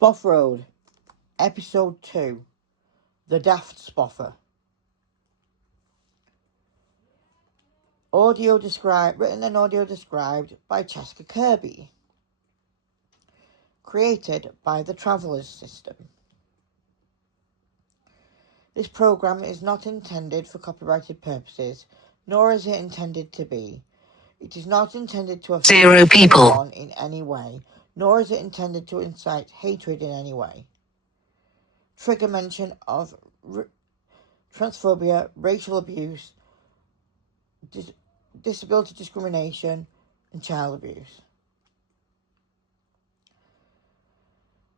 Spoff Road, Episode 2, The Daft Spoffer. Written and audio described by Cheska Kirby. Created by the Travelers System. This program is not intended for copyrighted purposes, nor is it intended to be. It is not intended to offend anyone in any way, nor is it intended to incite hatred in any way. Trigger mention of transphobia, racial abuse, disability discrimination, and child abuse.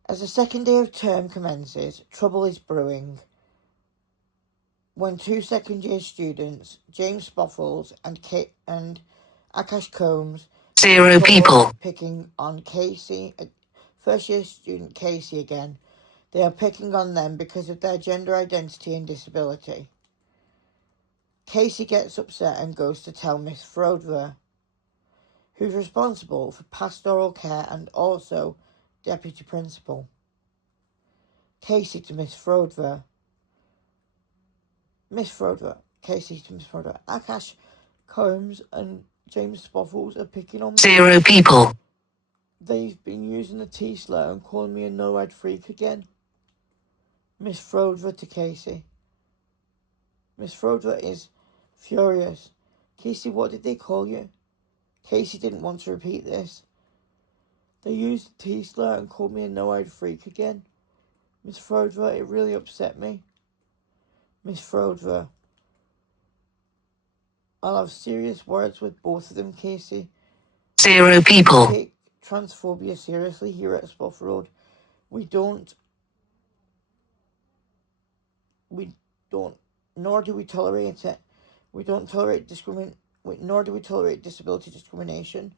As the second day of term commences, trouble is brewing when two second-year students, James Spoffles and Akash Combs, picking on Casey, first-year student Casey again. They are picking on them because of their gender identity and disability. Casey gets upset and goes to tell Miss Frodver, who's responsible for pastoral care and also deputy principal. Casey to Miss Frodver. Casey to Miss Frodver. Akash Combs and James Spoffles are picking on me. They've been using the T-slur and calling me a no-eyed freak again. Miss Frodver to Casey. Miss Frodver is furious. Casey, what did they call you? Casey didn't want to repeat this. They used the T-slur and called me a no-eyed freak again. Miss Frodver, it really upset me. Miss Frodver, I'll have serious words with both of them, Casey. We take transphobia seriously here at Spoff Road. Nor do we tolerate it. We don't tolerate nor do we tolerate disability discrimination.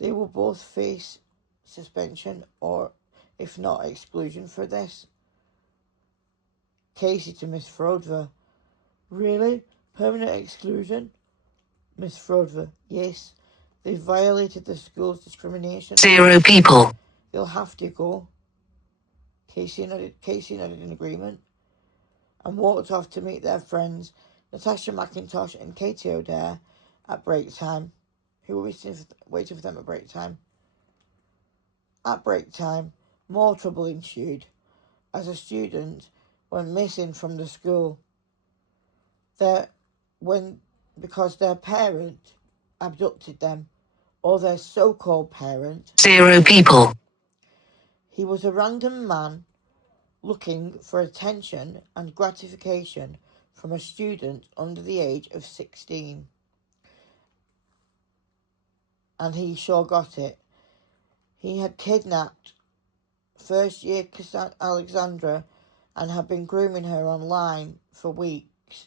They will both face suspension or, if not, exclusion for this. Casey to Miss Frodver. Really? Permanent exclusion? Miss Frodver. Yes. They violated the school's discrimination. They'll have to go. Casey nodded in agreement and walked off to meet their friends Natasha McIntosh and Katie O'Dare at break time, who were waiting for them at break time. At break time, more trouble ensued as a student went missing from the school because their parent abducted them, or their so-called parent. He was a random man looking for attention and gratification from a student under the age of 16. And he sure got it. He had kidnapped first-year Alexandra and had been grooming her online for weeks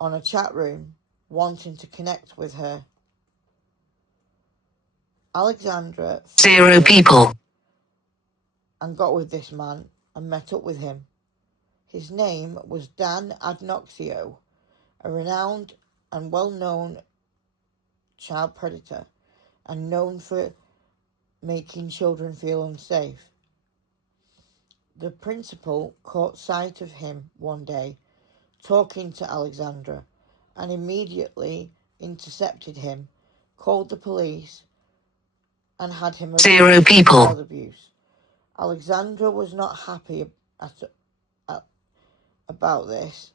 on a chat room, wanting to connect with her. Alexandra and got with this man and met up with him. His name was Dan Adnoxio, a renowned and well-known child predator and known for making children feel unsafe. The principal caught sight of him one day talking to Alexandra and immediately intercepted him, called the police, and had him arrested for child abuse. Alexandra was not happy about this,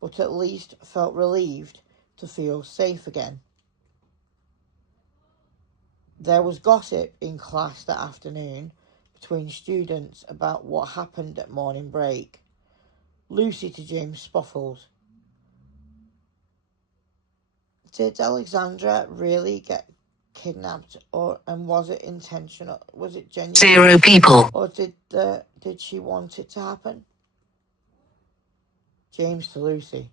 but at least felt relieved to feel safe again. There was gossip in class that afternoon between students about what happened at morning break. Lucy to James Spoffles. Did Alexandra really get kidnapped, and was it intentional? Was it genuine? Or did she want it to happen? James to Lucy.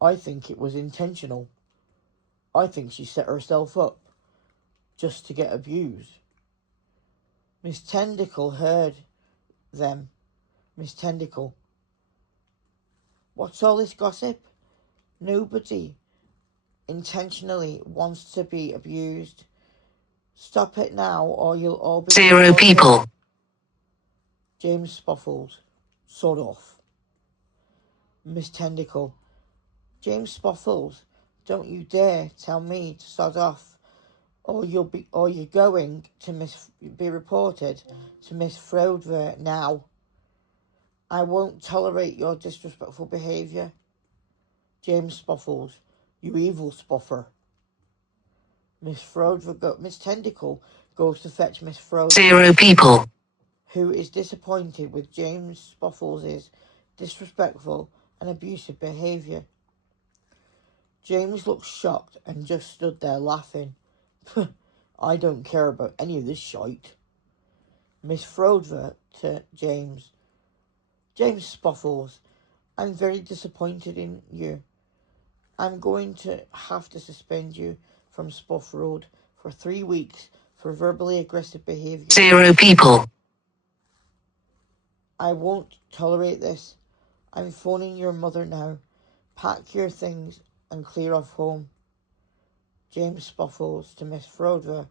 I think it was intentional. I think she set herself up just to get abused. Miss Tendicle heard them. Miss Tendicle. What's all this gossip? Nobody intentionally wants to be abused. Stop it now or you'll all be... James Spoffles, sod off. Miss Tentacle, James Spoffles, don't you dare tell me to sod off, or you're going to be reported to Miss Frodver now. I won't tolerate your disrespectful behaviour. James Spoffles, you evil spoffer. Miss Tentacle goes to fetch Miss Frodver. 0 people. Who is disappointed with James Spoffles' disrespectful and abusive behaviour. James looks shocked and just stood there laughing. I don't care about any of this shite. Miss Frodver to James. James Spoffles, I'm very disappointed in you. I'm going to have to suspend you from Spoff Road for 3 weeks for verbally aggressive behaviour. 0 people. I won't tolerate this. I'm phoning your mother now. Pack your things and clear off home. James Spoffles to Miss Frodver.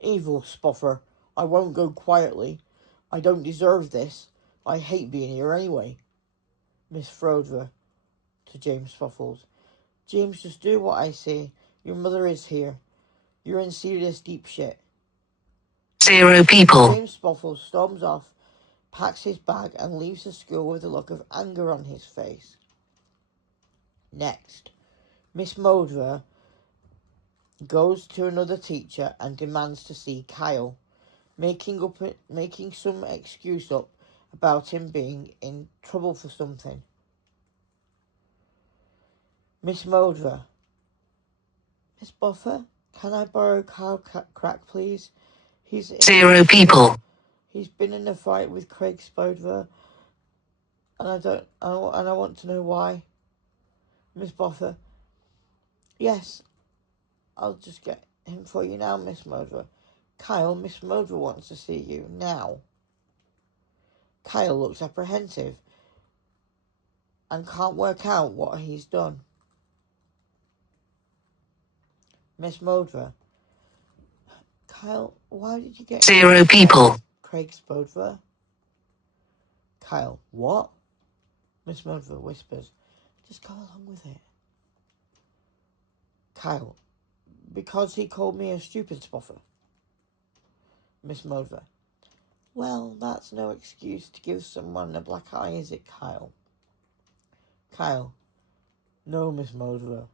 Evil spoffer, I won't go quietly. I don't deserve this. I hate being here anyway. Miss Frodver to James Spoffles. James, just do what I say. Your mother is here. You're in serious deep shit. 0 people. James Spoffles storms off, packs his bag and leaves the school with a look of anger on his face. Next, Miss Modver goes to another teacher and demands to see Kyle, making some excuse up about him being in trouble for something. Miss Modver. Miss Buffer, can I borrow Kyle Crack, please? He's 0 people. He's been in a fight with Craig Spodver, and I want to know why. Miss Buffer. Yes, I'll just get him for you now, Miss Modver. Kyle, Miss Modver wants to see you now. Kyle looks apprehensive and can't work out what he's done. Miss Modver. Kyle, why did you get 0 people. Craig Spodver? Kyle, what? Miss Modver whispers. Just go along with it. Kyle, because he called me a stupid spoffer. Miss Modver. Well, that's no excuse to give someone a black eye, is it, Kyle? Kyle. No, Miss Modver.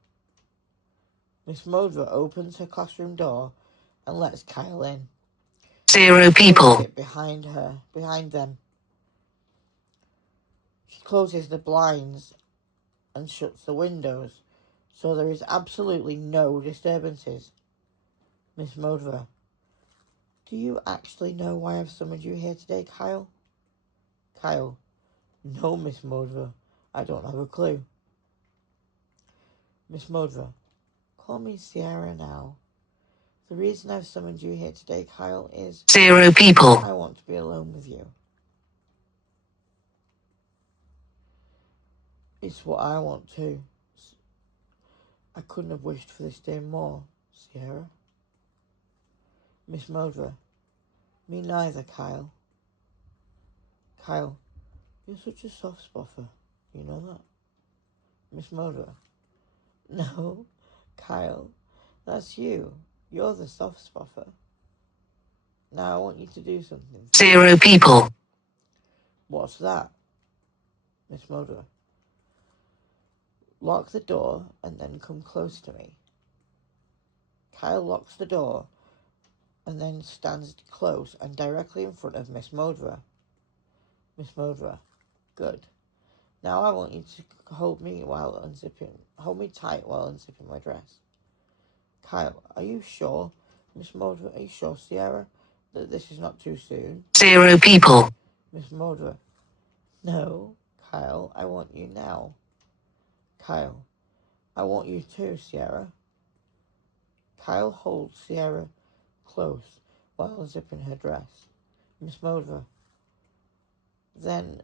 Miss Modver opens her classroom door and lets Kyle in. 0 people. Behind them. She closes the blinds and shuts the windows, so there is absolutely no disturbances. Miss Modver. Do you actually know why I've summoned you here today, Kyle? Kyle. No, Miss Modver. I don't have a clue. Miss Modver. Call me Sierra now. The reason I've summoned you here today, Kyle, is 0 people. I want to be alone with you. It's what I want too. I couldn't have wished for this day more, Sierra. Miss Modver. Me neither, Kyle. Kyle. You're such a soft spoffer. You know that? Miss Modver. No, Kyle. That's you. You're the soft spoffer. Now I want you to do something. 0 people. What's that? Miss Modver. Lock the door and then come close to me. Kyle locks the door and then stands close and directly in front of Miss Modver. Miss Modver. Good. Now I want you to hold me tight while unzipping my dress. Kyle, are you sure? Miss Modver, are you sure, Sierra, that this is not too soon? 0 people. Miss Modver. No, Kyle, I want you now. Kyle, I want you too, Sierra. Kyle holds Sierra close while unzipping her dress. Miss Modver. Then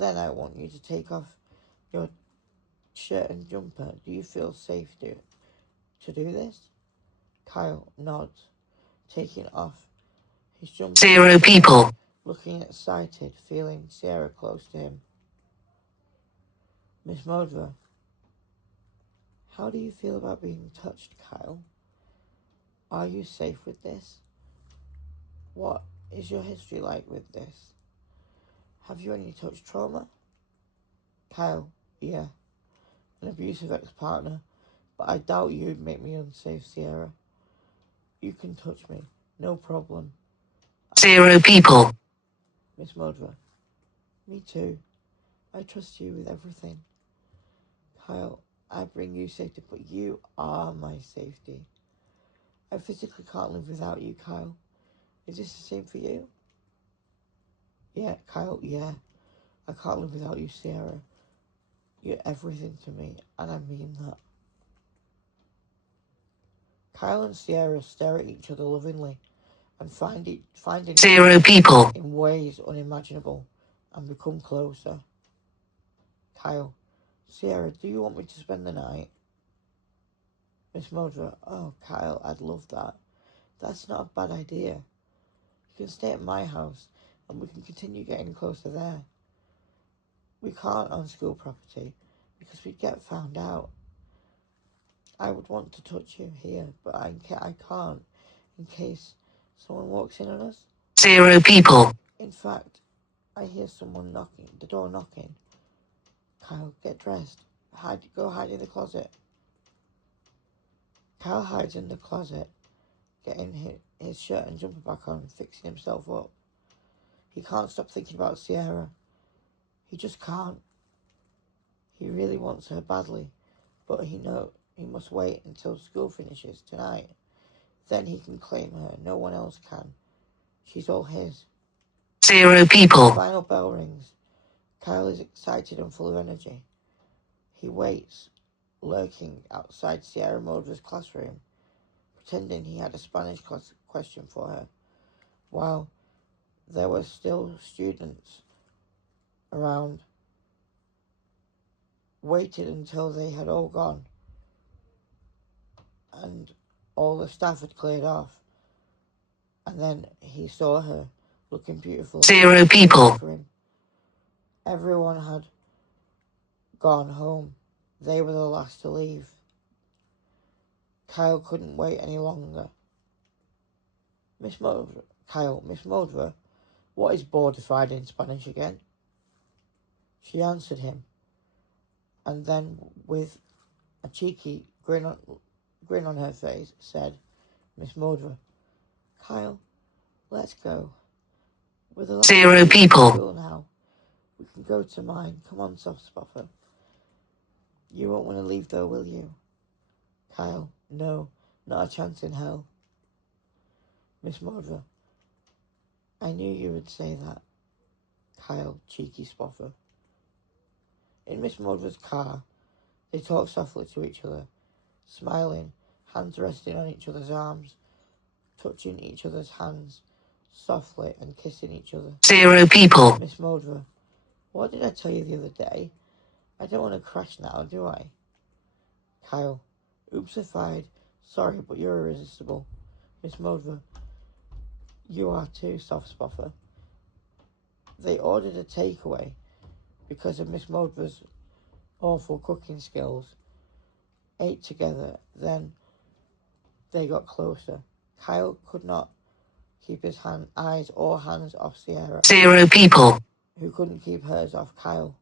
I want you to take off your shirt and jumper. Do you feel safe to do this? Kyle nods, taking off his jumper. 0 people. looking excited, feeling Sierra close to him. Miss Modra, how do you feel about being touched, Kyle? Are you safe with this? What is your history like with this? Have you any touch trauma? Kyle, yeah, an abusive ex-partner, but I doubt you'd make me unsafe, Sierra. You can touch me, no problem. 0 people. Miss Modra, me too. I trust you with everything. Kyle, I bring you safety, but you are my safety. I physically can't live without you, Kyle. Is this the same for you? Yeah, Kyle, yeah. I can't live without you, Sierra. You're everything to me, and I mean that. Kyle and Sierra stare at each other lovingly and finding 0 people. in ways unimaginable and become closer. Kyle, Sierra, do you want me to spend the night? Miss Modra, oh, Kyle, I'd love that. That's not a bad idea. You can stay at my house and we can continue getting closer there. We can't on school property because we'd get found out. I would want to touch you here, but I can't in case someone walks in on us. 0 people. In fact, I hear someone knocking, the door knocking. Kyle, get dressed. Go hide in the closet. Kyle hides in the closet, getting his shirt and jumper back on, fixing himself up. He can't stop thinking about Sierra. He just can't. He really wants her badly, but he must wait until school finishes tonight. Then he can claim her. No one else can. She's all his. 0 people. The final bell rings. Kyle is excited and full of energy. He waits, lurking outside Sierra Modra's classroom, pretending he had a Spanish question for her. While there were still students around, waited until they had all gone and all the staff had cleared off. And then he saw her looking beautiful. 0 people. For him. Everyone had gone home. They were the last to leave. Kyle couldn't wait any longer. Miss Modra, what is bordified in Spanish again? She answered him, and then with a cheeky grin on her face, said, Miss Modra, Kyle, let's go. We're the last 0 people. school now. We can go to mine. Come on, spoffer. You won't want to leave though, will you? Kyle, no, not a chance in hell. Miss Modra, I knew you would say that. Kyle, cheeky spoffer. In Miss Modra's car, they talk softly to each other, smiling, hands resting on each other's arms, touching each other's hands softly and kissing each other. 0 people. Miss Modra, what did I tell you the other day? I don't want to crash now, do I? Kyle, oopsified. Sorry, but you're irresistible. Miss Modra, you are too, soft spoffer. They ordered a takeaway because of Miss Modra's awful cooking skills. Ate together, then they got closer. Kyle could not keep his eyes or hands off Sierra, 0 people. who couldn't keep hers off Kyle.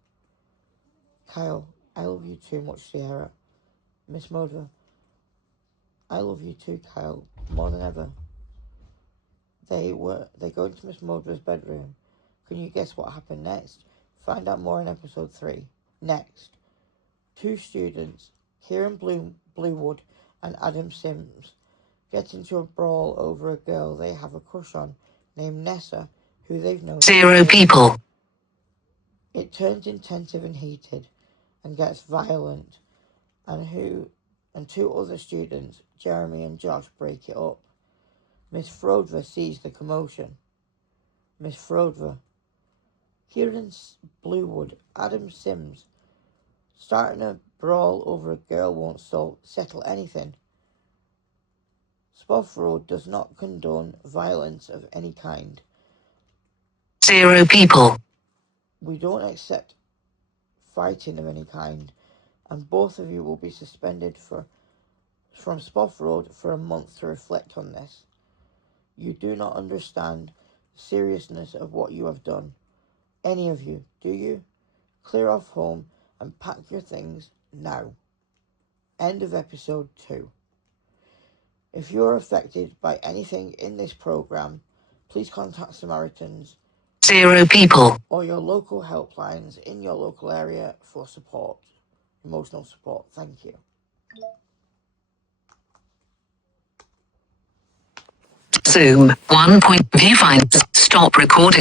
Kyle, I love you too much, Sierra. Miss Modra, I love you too, Kyle, more than ever. They go into Miss Modra's bedroom. Can you guess what happened next? Find out more in episode 3. Next, 2 students, Kieran Bluewood and Adam Sims, get into a brawl over a girl they have a crush on named Nessa, who they've known. 0 people. It turns intensive and heated and gets violent, and 2 other students, Jeremy and Josh, break it up. Miss Frodra sees the commotion. Miss Frodra, Kieran Bluewood, Adam Sims, starting a brawl over a girl won't settle anything. Spoff does not condone violence of any kind, 0 people. We don't accept fighting of any kind, and both of you will be suspended from Spoff Road for a month to reflect on this. You do not understand the seriousness of what you have done. Any of you, do you? Clear off home and pack your things now. End of episode 2. If you are affected by anything in this program, please contact Samaritans 0 people. or your local helplines in your local area for support, emotional support. Thank you. Zoom. 1. Viewfinder. Stop recording.